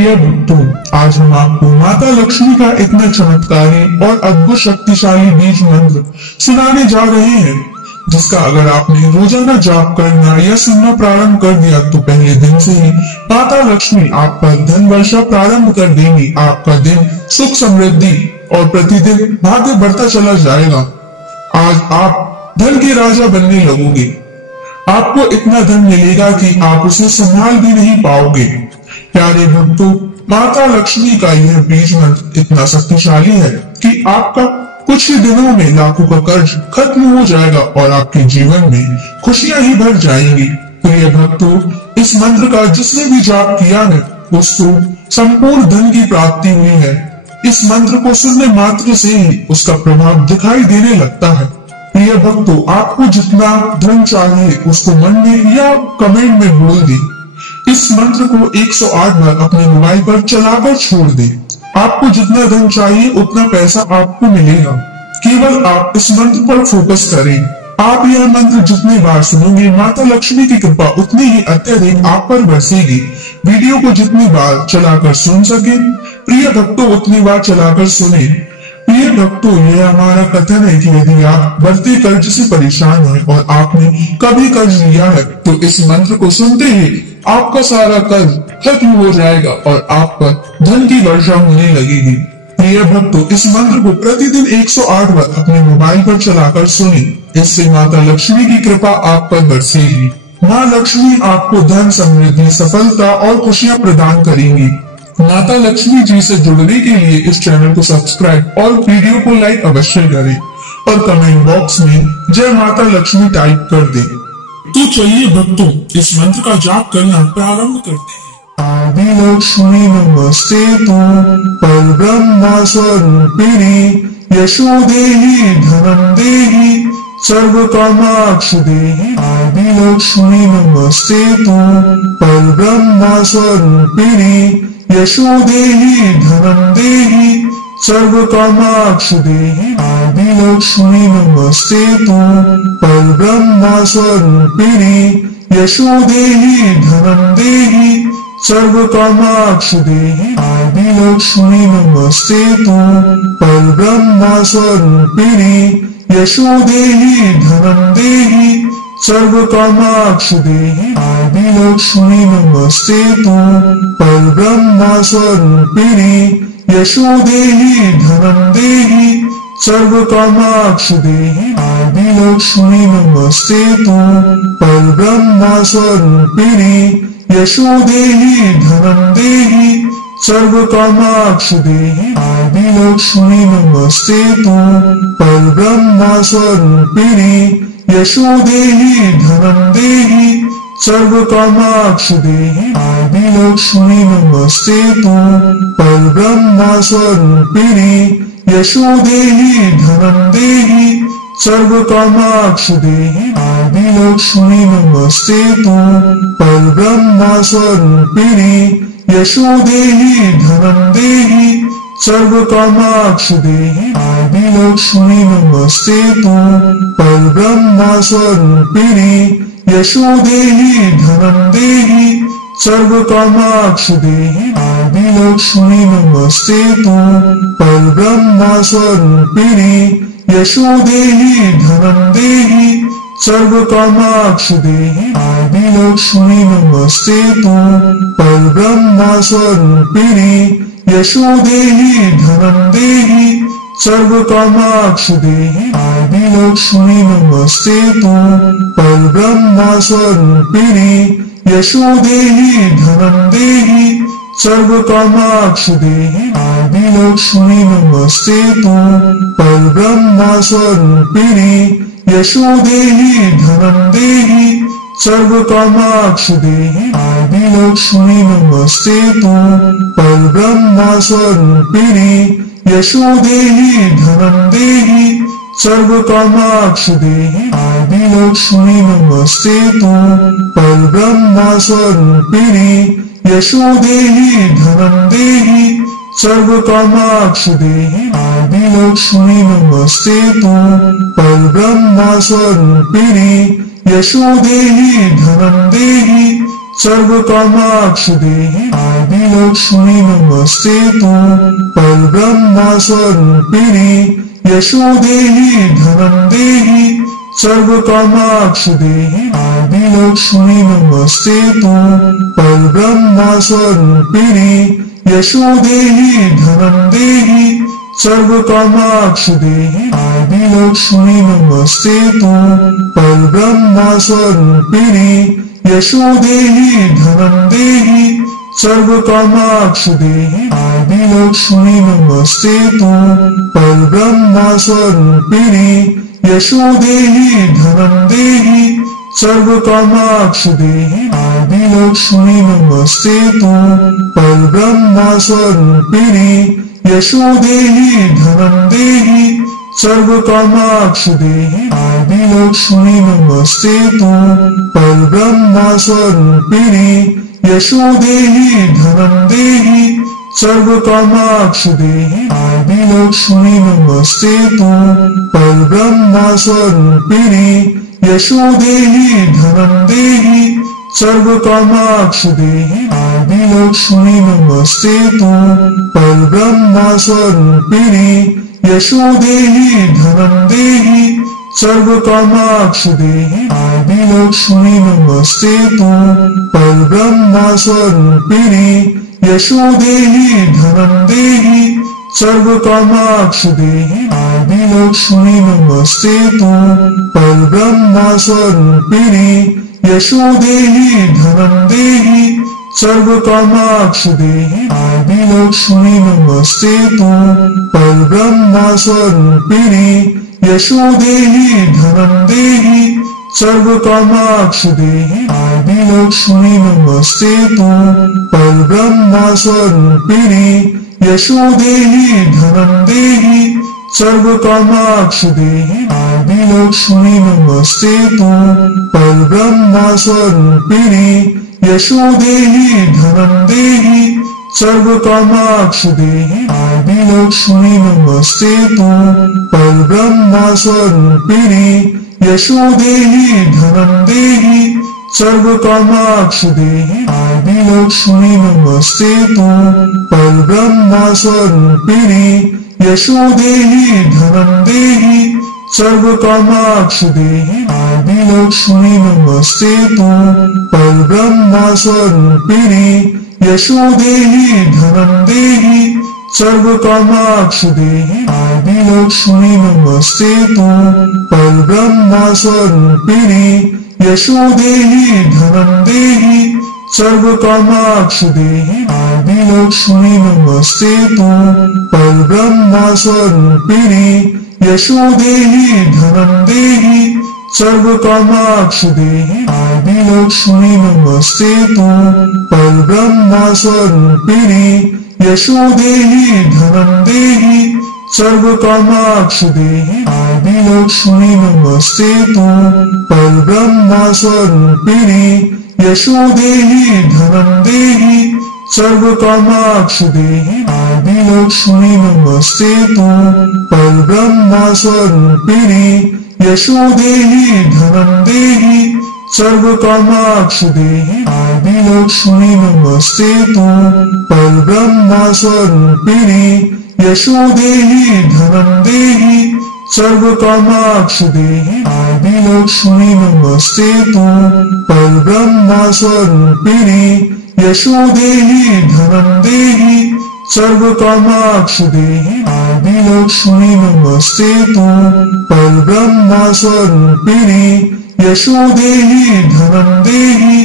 प्रिय भक्तों, आज हम आपको माता लक्ष्मी का इतना चमत्कारी और अद्भुत शक्तिशाली बीज मंत्र सुनाने जा रहे हैं, जिसका अगर आपने रोजाना जाप करना या सुनना प्रारंभ कर दिया तो पहले दिन से ही माता लक्ष्मी आप पर धन वर्षा प्रारंभ कर देंगी। आपका दिन सुख समृद्धि और प्रतिदिन भाग्य बढ़ता चला जाएगा। आज आप धन के राजा बनने लगोगे। आपको इतना धन मिलेगा कि आप उसे संभाल भी नहीं पाओगे। प्यारे भक्तों, माता लक्ष्मी का यह बीज मंत्र इतना शक्तिशाली है कि आपका कुछ ही दिनों में लाखों का कर्ज खत्म हो जाएगा और आपके जीवन में खुशियां ही भर जाएंगी। प्रिय भक्तों, इस मंत्र का जिसने भी जाप किया है उसको संपूर्ण धन की प्राप्ति हुई है। इस मंत्र को सुनने मात्र से ही उसका प्रभाव दिखाई देने लगता है। प्रिय भक्तों, आपको जितना धन चाहिए उसको मन में या कमेंट में बोल दे। इस मंत्र को 108 बार अपने मोबाइल पर चलाकर छोड़ दे। आपको जितना धन चाहिए उतना पैसा आपको मिलेगा। केवल आप इस मंत्र पर फोकस करें। आप यह मंत्र जितने बार सुनोगे माता लक्ष्मी की कृपा उतनी ही अत्यधिक आप पर बरसेगी। वीडियो को जितनी बार चलाकर सुन सके प्रिय भक्तों उतनी बार चलाकर सुने। प्रिय भक्तों, यह हमारा कथन है कि यदि आप बढ़ते कर्ज से परेशान हैं और आपने कभी कर्ज लिया है तो इस मंत्र को सुनते ही आपका सारा कर्ज खत्म हो जाएगा और आप पर धन की वर्षा होने लगेगी। प्रिय भक्तों, इस मंत्र को प्रतिदिन 108 बार अपने मोबाइल पर चलाकर सुने। इससे माता लक्ष्मी की कृपा आप पर बरसेगी। माँ लक्ष्मी आपको धन, समृद्धि, सफलता और खुशियाँ प्रदान करेंगी। माता लक्ष्मी जी से जुड़ने के लिए इस चैनल को सब्सक्राइब और वीडियो को लाइक अवश्य करें और कमेंट बॉक्स में जय माता लक्ष्मी टाइप कर दें। तो चलिए भक्तों, इस मंत्र का जाप करना प्रारंभ करते हैं। आदि लक्ष्मी नमस्ते तुम परब्रह्म स्वरूपिणी यशो देहि धनम देहि सर्व कामाक्ष देहि। आदि लक्ष्मी नमस्ते तुम परब्रह्म स्वरूपिणी यशो देहि धनम देहि सर्व कामाक्ष देहि। आदि लक्ष्मी नमस्ते तुम परब्रह्म स्वरूपिणी यशो देहि धनम देहि सर्व कामाक्ष देहि। आदि लक्ष्मी नमस्ते तुम परब्रह्म स्वरूपिणी यशो देहि धनम देहि सर्व कामाक्ष देहि। आदि लक्ष्मी नमस्ते तुम परब्रह्म स्वरूपिणी यशो देहि धनम देहि सर्व कामाक्ष देहि। आदि लक्ष्मी नमस्ते तुम परब्रह्म स्वरूपिणी यशो देहि धनम देहि सर्व कामाक्ष देहि। आदि लक्ष्मी नमस्ते तुम परब्रह्म स्वरूपिणी यशो देहि धनम देहि सर्व कामाक्ष देहि। आदि लक्ष्मी नमस्ते तुम परब्रह्म स्वरूपिणी यशो देहि धनम देहि सर्व कामाक्ष देहि। आदि लक्ष्मी नमस्ते तुम परब्रह्म स्वरूपिणी यशो देहि धनम देहि सर्व कामाक्ष देहि। आदि लक्ष्मी नमस्ते तुम परब्रह्म स्वरूपिणी यशो देहि धनम देहि सर्व कामाक्ष देहि। आदि लक्ष्मी नमस्ते तुम परब्रह्म स्वरूपिणी यशो देहि धनम देहि सर्व कामाक्ष देहि। आदि लक्ष्मी नमस्ते तुम परब्रह्म स्वरूपिणी यशो देहि धनम देहि सर्व कामाक्ष देहि। आदि लक्ष्मी नमस्ते तुम परब्रह्म स्वरूपिणी यशो देहि धनम देहि सर्व कामाक्ष देहि। आदि लक्ष्मी नमस्ते तुम परब्रह्म स्वरूपिणी यशो देहि धनम देहि सर्व कामाक्ष देहि। आदि लक्ष्मी नमस्ते तुम परब्रह्म स्वरूपिणी यशो देहि धनम देहि सर्व कामाक्ष देहि। आदि लक्ष्मी नमस्ते तुम परब्रह्म स्वरूपिणी यशो देहि धनम देहि सर्व कामाक्ष देहि। आदि लक्ष्मी नमस्ते तुम परब्रह्म स्वरूपिणी यशो देहि धनम देहि सर्वकामाक्ष देहि आदिलक्ष्मी नमस्तेतु। परब्रह्म स्वरूपिणी यशो देहि धनं देहि सर्वकामाक्ष देहि आदिलक्ष्मी नमस्तेतु। परब्रह्म स्वरूपिणी यशो देहि धनं देहि सर्वकामाक्ष देहि आदिलक्ष्मी नमस्तेतु। परब्रह्म स्वरूपिणी यशो देहि धनं देहि सर्वकामाक्ष देहि आदिलक्ष्मी नमस्तेतु। परब्रह्म स्वरूपिणी यशो देहि धनं देहि सर्वकामाक्ष देहि आदिलक्ष्मी नमस्तेतु। परब्रह्म स्वरूपिणी यशो देहि धनं देहि सर्वकामाक्ष देहि आदिलक्ष्मी नमस्तेतु। परब्रह्म स्वरूपिणी यशो देहि धनं देहि सर्वकामाक्ष देहि आदिलक्ष्मी नमस्तेतु। परब्रह्म स्वरूपिणी यशो देहि धनं देहि सर्वकामाक्ष देहि आदिलक्ष्मी नमस्तेतु। परब्रह्म स्वरूपिणी यशो देहि धनं देहि सर्वकामाक्ष देहि आदिलक्ष्मी नमस्तेतु। परब्रह्म स्वरूपिणी यशो देहि धनं देहि सर्वकामाक्ष देहि आदिलक्ष्मी नमस्तेतु। परब्रह्म स्वरूपिणी यशो देहि धनं देहि सर्वकामाक्ष देहि आदिलक्ष्मी नमस्तेतु। परब्रह्म स्वरूपिणी यशो देहि धनं देहि सर्वकामाक्ष देहि आदिलक्ष्मी नमस्तेतु। परब्रह्म स्वरूपिणी यशो देहि धनं देहि सर्वकामाक्ष देहि आदिलक्ष्मी नमस्तेतु। परब्रह्म स्वरूपिणी यशो देहि धनं देहि सर्वकामाक्ष देहि आदिलक्ष्मी नमस्तेतु। परब्रह्म स्वरूपिणी यशो देहि धनं देहि सर्वकामाक्ष देहि आदिलक्ष्मी नमस्तेतु। परब्रह्म स्वरूपिणी यशो देहि धनं देहि सर्वकामाक्ष देहि आदिलक्ष्मी नमस्तेतु। परब्रह्म स्वरूपिणी यशो देहि धनं देहि सर्वकामाक्ष देहि आदिलक्ष्मी नमस्तेतु। परब्रह्म स्वरूपिणी यशो देहि धनं देहि सर्वकामाक्ष देहि आदिलक्ष्मी नमस्तेतु। परब्रह्म स्वरूपिणी यशो देहि धनं देहि सर्वकामाक्ष देहि आदिलक्ष्मी नमस्तेतु। परब्रह्म स्वरूपिणी यशो देहि धनं देहि सर्वकामाक्ष देहि आदिलक्ष्मी नमस्तेतु। परब्रह्म स्वरूपिणी यशो देहि धनं देहि सर्वकामाक्ष देहि आदिलक्ष्मी नमस्तेतु। परब्रह्म स्वरूपिणी यशो देहि धनं देहि सर्वकामाक्ष देहि आदिलक्ष्मी नमस्तेतु। परब्रह्म स्वरूपिणी यशो देहि धनं देहि सर्वकामाक्ष देहि आदिलक्ष्मी नमस्तेतु। परब्रह्म स्वरूपिणी यशो देहि धनं देहि सर्वकामाक्ष देहि आदिलक्ष्मी नमस्तेतु। परब्रह्म स्वरूपिणी यशो देहि धनं देहि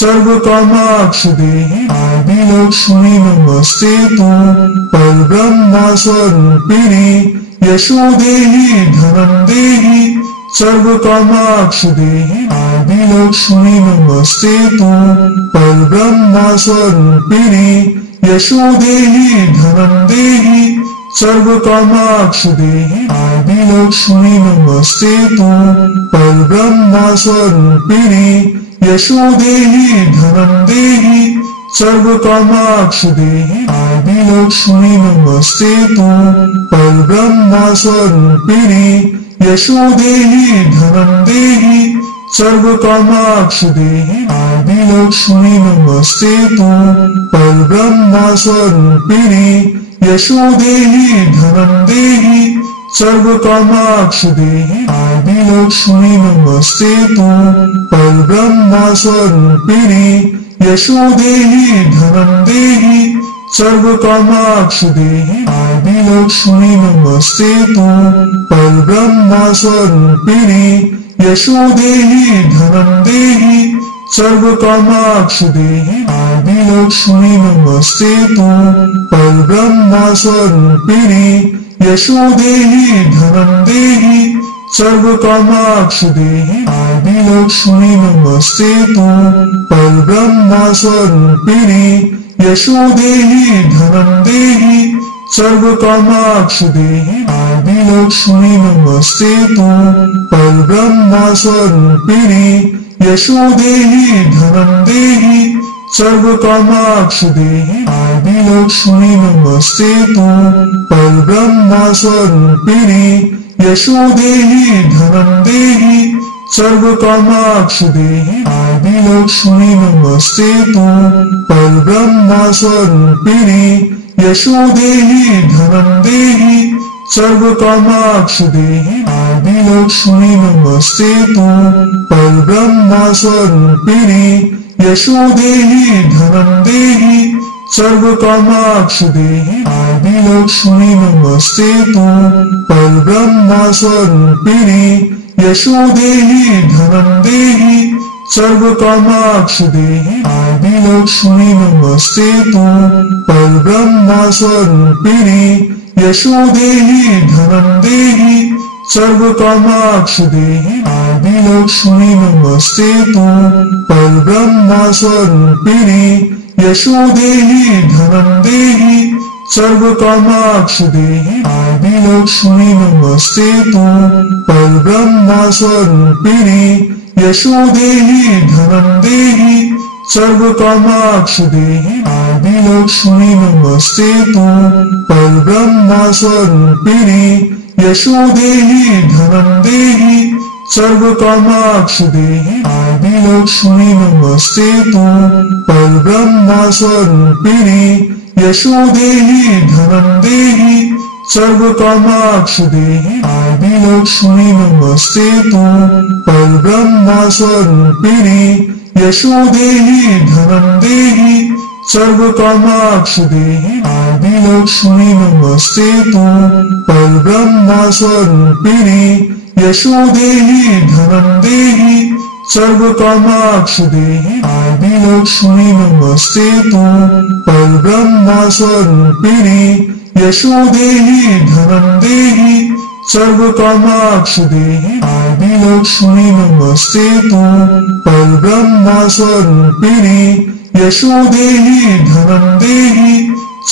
सर्वकामाक्ष देहि आदिलक्ष्मी नमस्तेतु। परब्रह्म स्वरूपिणी यशो देहि धनं देहि सर्वकामाक्ष देहि आदिलक्ष्मी नमस्तेतु। परब्रह्म स्वरूपिणी यशो देहि धनं देहि सर्वकामाक्ष देहि आदिलक्ष्मी नमस्तेतु। परब्रह्म स्वरूपिणी यशो देहि धनं देहि सर्वकामाक्ष देहि आदिलक्ष्मी नमस्तेतु। परब्रह्म स्वरूपिणी यशो देहि धनं देहि सर्वकामाक्ष देहि आदिलक्ष्मी नमस्तेतु परब्रह्म स्वरूपिणी यशो देहि धनं देहि सर्वकामाक्ष देहि आदिलक्ष्मी नमस्तेतु परब्रह्म स्वरूपिणी यशो देहि धनं देहि सर्वकामाक्ष देहि आदिलक्ष्मी नमस्तेतु परब्रह्म स्वरूपिणी यशो देहि धनं देहि सर्वकामाक्ष देहि आदिलक्ष्मी नमस्तेतु परब्रह्म स्वरूपिणी यशो देहि धनं देहि सर्वकामाक्ष देहि आदिलक्ष्मी नमस्तेतु परब्रह्म स्वरूपिणी यशो देहि धनं देहि सर्वकामाक्ष देहि आदिलक्ष्मी नमस्तेतु परब्रह्म स्वरूपिणी यशो देहि धनं देहि सर्वकामाक्ष देहि आदिलक्ष्मी नमस्तेतु परब्रह्म स्वरूपिणी यशो देहि धनं देहि सर्वकामाक्ष देहि आदिलक्ष्मी नमस्तेतु परब्रह्म स्वरूपिणी यशो देहि धनं देहि सर्वकामाक्ष देहि आदिलक्ष्मी नमस्तेतु परब्रह्म स्वरूपिणी यशो देहि धनं देहि सर्वकामाक्ष देहि आदिलक्ष्मी नमस्तेतु परब्रह्म स्वरूपिणी यशो देहि धनं देहि सर्वकामाक्ष देहि आदिलक्ष्मी नमस्तेतु परब्रह्म स्वरूपिणी यशो देहि धनं देहि सर्वकामाक्ष देहि आदिलक्ष्मी नमस्तेतु परब्रह्म स्वरूपिणी यशो देहि धनं देहि सर्वकामाक्ष देहि आदिलक्ष्मी नमस्तेतु परब्रह्म स्वरूपिणी यशो देहि धनं देहि सर्वकामाक्ष देहि आदिलक्ष्मी नमस्तेतु परब्रह्म स्वरूपिणी यशो देहि धनं देहि सर्वकामाक्ष देहि आदिलक्ष्मी नमस्तेतु परब्रह्म स्वरूपिणी यशो देहि धनं देहि सर्वकामाक्ष देहि आदिलक्ष्मी नमस्तेतु परब्रह्म स्वरूपिणी यशो देहि धनं देहि सर्वकामाक्ष देहि आदिलक्ष्मी नमस्तेतु परब्रह्म स्वरूपिणी यशो देहि धनं देहि सर्वकामाक्ष देहि आदिलक्ष्मी नमस्तेतु परब्रह्म स्वरूपिणी यशो देहि धनं देहि सर्वकामाक्ष देहि आदिलक्ष्मी नमस्तेतु परब्रह्म स्वरूपिणी यशो देहि धनं देहि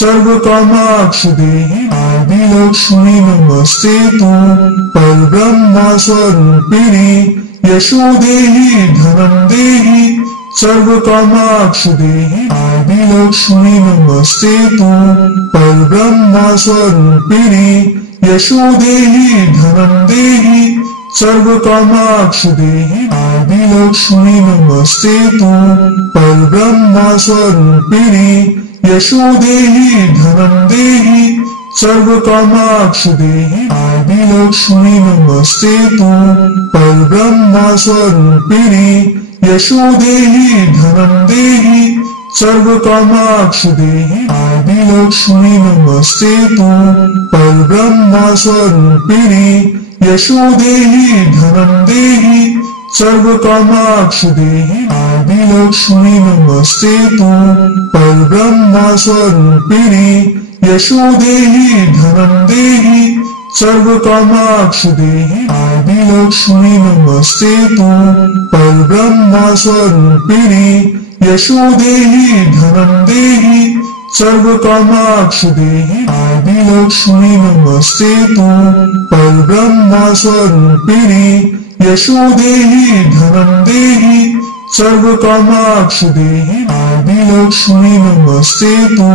सर्वकामाक्ष देहि आदिलक्ष्मी नमस्तेतु परब्रह्म स्वरूपिणी यशो देहि धनं देहि सर्वकामाक्ष देहि आदिलक्ष्मी नमस्तेतु परब्रह्म स्वरूपिणी यशो देहि धनं देहि सर्वकामाक्ष देहि आदिलक्ष्मी नमस्तेतु परब्रह्म स्वरूपिणी यशो देहि धनं देहि सर्वकामाक्ष देहि आदिलक्ष्मी नमस्तेतु परब्रह्म स्वरूपिणी यशो देहि धनं देहि सर्वकामाक्ष देहि आदिलक्ष्मी नमस्तेतु परब्रह्म स्वरूपिणी यशो देहि धनं देहि सर्वकामाक्ष देहि आदिलक्ष्मी नमस्तेतु परब्रह्म स्वरूपिणी यशो देहि धनं देहि सर्वकामाक्ष देहि आदिलक्ष्मी नमस्तेतु परब्रह्म स्वरूपिणी यशो देहि धनं देहि सर्वकामाक्ष देहि आदिलक्ष्मी नमस्तेतु परब्रह्म स्वरूपिणी यशो देहि धनं देहि सर्वकामाक्ष देहि आदिलक्ष्मी नमस्तेतु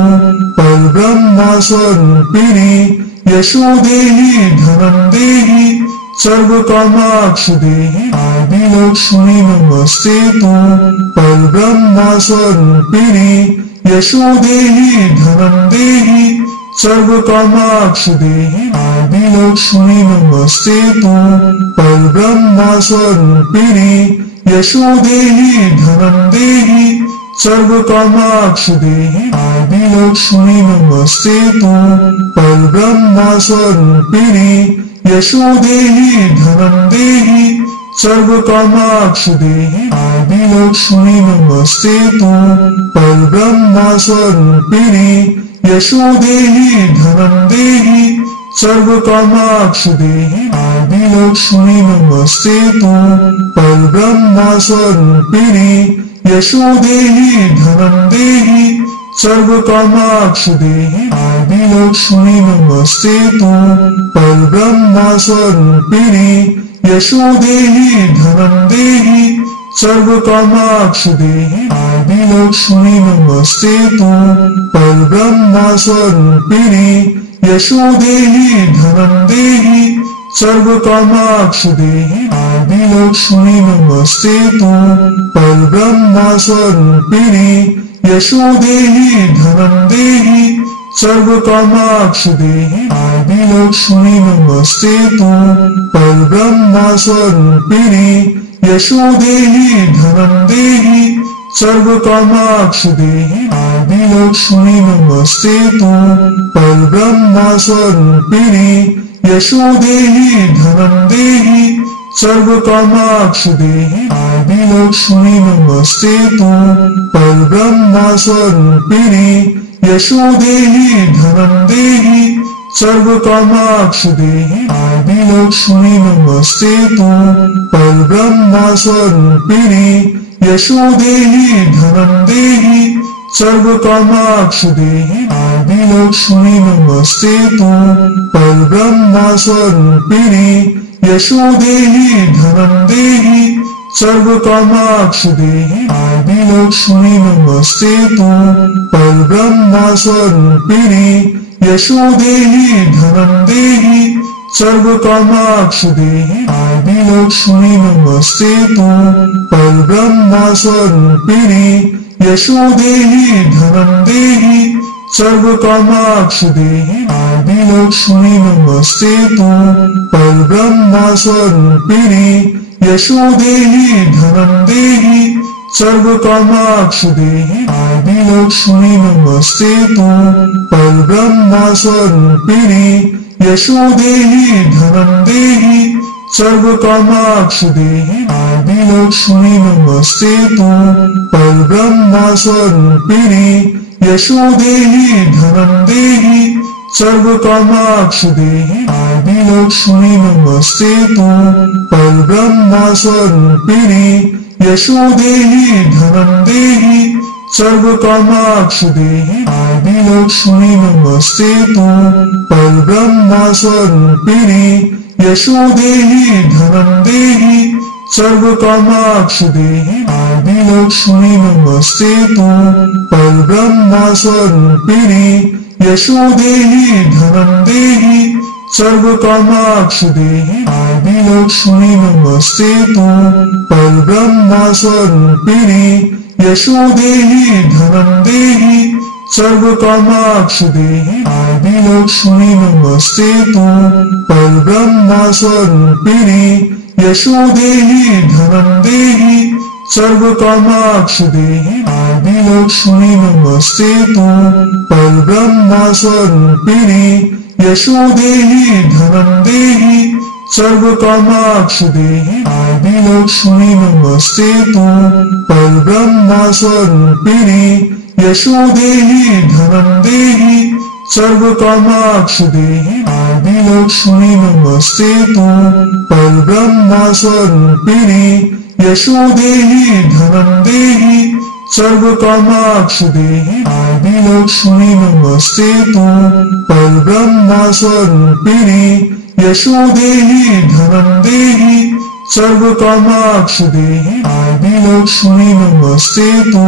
परब्रह्म स्वरूपिणी यशो देहि धनं देहि सर्वकामाक्ष देहि आदिलक्ष्मी नमस्तेतु। परब्रह्म स्वरूपिणी यशो देहि धनं देहि सर्वकामाक्ष देहि आदिलक्ष्मी नमस्तेतु। परब्रह्म स्वरूपिणी यशो देहि धनं देहि सर्वकामाक्ष देहि आदिलक्ष्मी नमस्तेतु। परब्रह्म स्वरूपिणी यशो देहि धनं देहि सर्वकामाक्ष देहि आदिलक्ष्मी नमस्तेतु। परब्रह्म स्वरूपिणी यशो देहि धनं देहि सर्वकामाक्ष देहि आदिलक्ष्मी नमस्तेतु। परब्रह्म स्वरूपिणी यशो देहि धनं देहि सर्वकामाक्ष देहि आदिलक्ष्मी नमस्तेतु। परब्रह्म स्वरूपिणी यशो देहि धनं देहि सर्वकामाक्ष देहि आदिलक्ष्मी नमस्तेतु। परब्रह्म स्वरूपिणी यशो देहि धनं देहि सर्वकामाक्ष देहि आदिलक्ष्मी नमस्तेतु। परब्रह्म स्वरूपिणी यशो देहि धनं देहि सर्वकामाक्ष देहि आदिलक्ष्मी नमस्तेतु। परब्रह्म स्वरूपिणी यशो देहि धनं देहि सर्वकामाक्ष देहि आदिलक्ष्मी नमस्तेतु। परब्रह्म स्वरूपिणी यशो देहि धनं देहि सर्वकामाक्ष देहि आदिलक्ष्मी नमस्तेतु। परब्रह्म स्वरूपिणी यशो देहि धनं देहि सर्वकामाक्ष देहि आदिलक्ष्मी नमस्तेतु। परब्रह्म स्वरूपिणी यशो देहि धनं देहि सर्वकामाक्ष देहि आदिलक्ष्मी नमस्तेतु। परब्रह्म स्वरूपिणी यशो देहि धनं देहि सर्वकामाक्ष देहि आदिलक्ष्मी नमस्तेतु। परब्रह्म स्वरूपिणी यशो देहि धनं देहि सर्वकामाक्ष देहि आदिलक्ष्मी नमस्तेतु। परब्रह्म स्वरूपिणी यशो देहि धनं देहि सर्वकामाक्ष देहि आदिलक्ष्मी नमस्तेतु। परब्रह्म स्वरूपिणी यशो देहि धनं देहि सर्वकामाक्ष देहि आदिलक्ष्मी नमस्तेतु। परब्रह्म स्वरूपिणी यशो देहि धनं देहि सर्वकामाक्ष देहि आदिलक्ष्मी नमस्तेतु। परब्रह्म स्वरूपिणी यशो देहि धनं देहि सर्वकामाक्ष देहि आदिलक्ष्मी नमस्तेतु। परब्रह्म स्वरूपिणी यशो देहि धनं देहि सर्वकामाक्ष देहि आदिलक्ष्मी नमस्तेतु। परब्रह्म स्वरूपिणी यशो देहि धनं देहि सर्वकामाक्ष देहि आदिलक्ष्मी नमस्तेतु। परब्रह्म स्वरूपिणी यशो देहि धनं देहि सर्वकामाक्ष देहि आदिलक्ष्मी नमस्तेतु। परब्रह्म स्वरूपिणी यशो देहि धनं देहि सर्वकामाक्ष देहि आदिलक्ष्मी नमस्तेतु। परब्रह्म स्वरूपिणी यशो देहि धनं देहि सर्वकामाक्ष देहि आदिलक्ष्मी नमस्तेतु। परब्रह्म स्वरूपिणी यशो देहि धनं देहि सर्वकामाक्ष देहि आदिलक्ष्मी नमस्तेतु। परब्रह्म स्वरूपिणी यशो देहि धनं देहि सर्वकामाक्ष देहि आदिलक्ष्मी नमस्तेतु। परब्रह्म स्वरूपिणी यशो देहि धनं देहि सर्वकामाक्ष देहि आदिलक्ष्मी नमस्तेतु। परब्रह्म स्वरूपिणी यशो देहि धनं देहि सर्वकामाक्ष देहि आदिलक्ष्मी नमस्तेतु।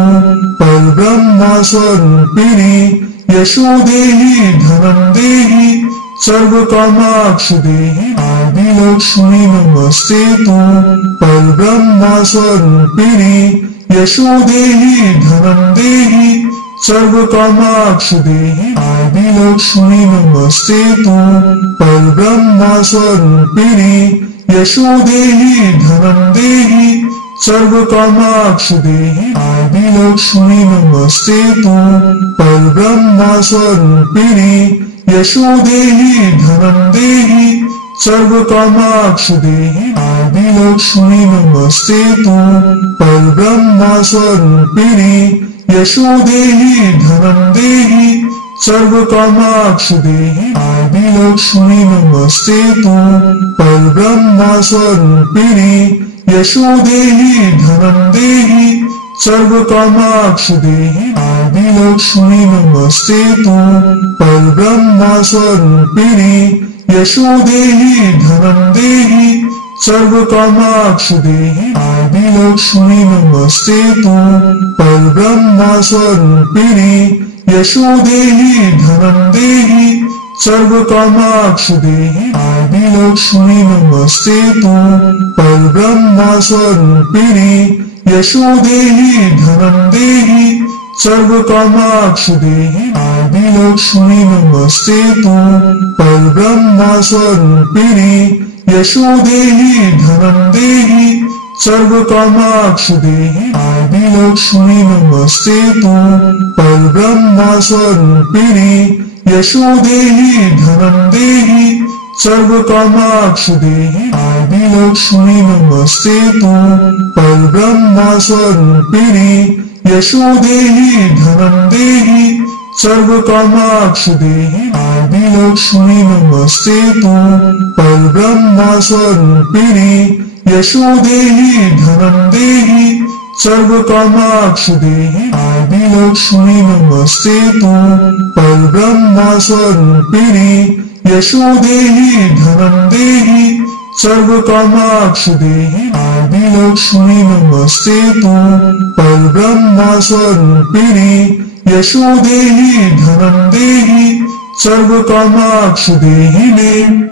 परब्रह्म स्वरूपिणी यशो देहि धनं देहि सर्वकामाक्ष देहि आदिलक्ष्मी नमस्तेतु परब्रह्म स्वरूपिणी यशो देहि धनं देहि सर्वकामाक्ष देहि आदिलक्ष्मी नमस्तेतु परब्रह्म स्वरूपिणी यशो देहि धनं देहि सर्वकामाक्ष देहि आदिलक्ष्मी नमस्तेतु परब्रह्म स्वरूपिणी यशो देहि धनं देहि सर्वकामाक्ष देहि आदिलक्ष्मी नमस्तेतु परब्रह्म स्वरूपिणी यशो देहि धनं देहि सर्वकामाक्ष देहि आदिलक्ष्मी नमस्तेतु परब्रह्म स्वरूपिणी यशो देहि धनं देहि सर्वकामाक्ष देहि आदिलक्ष्मी नमस्तेतु परब्रह्म स्वरूपिणी यशो देहि धनं देहि सर्वकामाक्ष देहि आदिलक्ष्मी नमस्तेतु परब्रह्म स्वरूपिणी यशो देहि धनं देहि सर्वकामाक्ष देहि आदिलक्ष्मी नमस्तेतु परब्रह्म स्वरूपिणी यशो देहि धनं देहि सर्वकामाक्ष देहि आदिलक्ष्मी नमस्तेतु परब्रह्म स्वरूपिणी यशो देहि धनं देहि सर्वकामाक्ष देहि आदिलक्ष्मी नमस्तेतु परब्रह्म स्वरूपिणी यशो देहि धनं देहि सर्वकामाक्ष देहि आदिलक्ष्मी नमस्तेतु परब्रह्म स्वरूपिणी यशो देहि धनं देहि सर्वकामाक्ष देहि आदिलक्ष्मी नमस्तेतु परब्रह्म स्वरूपिणी यशो देहि धनं देहि सर्वकामाक्ष देहि आदिलक्ष्मी नमस्तेतु परब्रह्म स्वरूपिणी यशो देहि धनं देहि सर्वकामाक्ष देहि आदिलक्ष्मी नमस्तेतु परब्रह्म स्वरूपिणी यशो देहि धनं देहि सर्वकामाक्ष देहि मे।